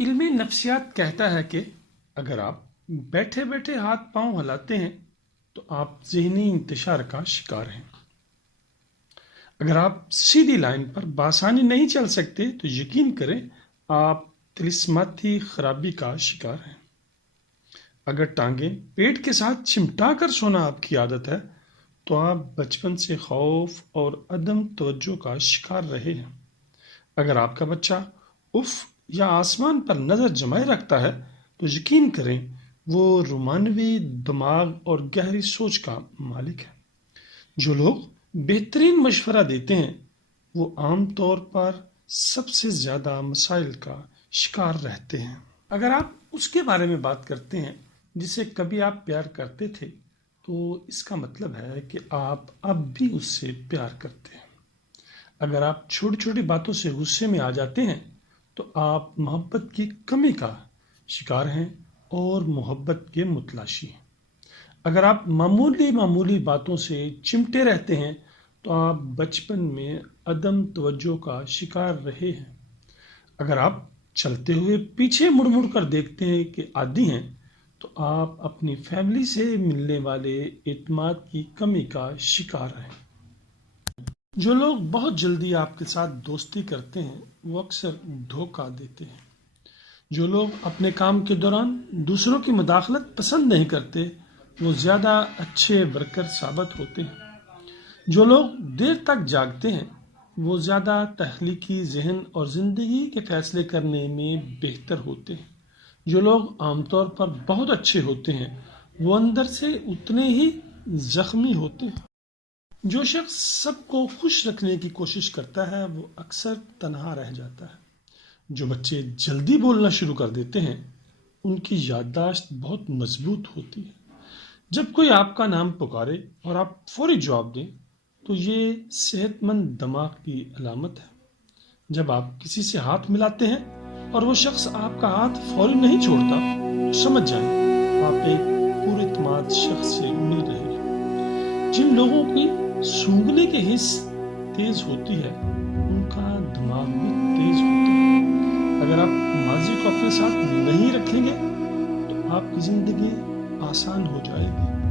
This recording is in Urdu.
علم نفسیات کہتا ہے کہ اگر آپ بیٹھے بیٹھے ہاتھ پاؤں ہلاتے ہیں تو آپ ذہنی انتشار کا شکار ہیں۔ اگر آپ سیدھی لائن پر بآسانی نہیں چل سکتے تو یقین کریں آپ طلسماتی خرابی کا شکار ہیں۔ اگر ٹانگیں پیٹ کے ساتھ چمٹا کر سونا آپ کی عادت ہے تو آپ بچپن سے خوف اور عدم توجہ کا شکار رہے ہیں۔ اگر آپ کا بچہ اف یا آسمان پر نظر جمائے رکھتا ہے تو یقین کریں وہ رومانوی دماغ اور گہری سوچ کا مالک ہے۔ جو لوگ بہترین مشورہ دیتے ہیں وہ عام طور پر سب سے زیادہ مسائل کا شکار رہتے ہیں۔ اگر آپ اس کے بارے میں بات کرتے ہیں جسے کبھی آپ پیار کرتے تھے تو اس کا مطلب ہے کہ آپ اب بھی اس سے پیار کرتے ہیں۔ اگر آپ چھوٹی چھوٹی باتوں سے غصے میں آ جاتے ہیں تو آپ محبت کی کمی کا شکار ہیں اور محبت کے متلاشی ہیں۔ اگر آپ معمولی باتوں سے چمٹے رہتے ہیں تو آپ بچپن میں عدم توجہ کا شکار رہے ہیں۔ اگر آپ چلتے ہوئے پیچھے مڑ مڑ کر دیکھتے ہیں کہ عادی ہیں تو آپ اپنی فیملی سے ملنے والے اعتماد کی کمی کا شکار ہیں۔ جو لوگ بہت جلدی آپ کے ساتھ دوستی کرتے ہیں وہ اکثر دھوکہ دیتے ہیں۔ جو لوگ اپنے کام کے دوران دوسروں کی مداخلت پسند نہیں کرتے وہ زیادہ اچھے ورکر ثابت ہوتے ہیں۔ جو لوگ دیر تک جاگتے ہیں وہ زیادہ تخلیقی ذہن اور زندگی کے فیصلے کرنے میں بہتر ہوتے ہیں۔ جو لوگ عام طور پر بہت اچھے ہوتے ہیں وہ اندر سے اتنے ہی زخمی ہوتے ہیں۔ جو شخص سب کو خوش رکھنے کی کوشش کرتا ہے وہ اکثر تنہا رہ جاتا ہے۔ جو بچے جلدی بولنا شروع کر دیتے ہیں ان کی یادداشت بہت مضبوط ہوتی ہے۔ جب کوئی آپ کا نام پکارے اور آپ فوری جواب دیں تو یہ صحت مند دماغ کی علامت ہے۔ جب آپ کسی سے ہاتھ ملاتے ہیں اور وہ شخص آپ کا ہاتھ فوری نہیں چھوڑتا تو سمجھ جائیں آپ ایک پر اعتماد شخص سے مل رہے ہیں۔ جن لوگوں کی سونگھنے کے حس تیز ہوتی ہے ان کا دماغ بھی تیز ہوتا ہے۔ اگر آپ ماضی کو اپنے ساتھ نہیں رکھیں گے تو آپ کی زندگی آسان ہو جائے گی۔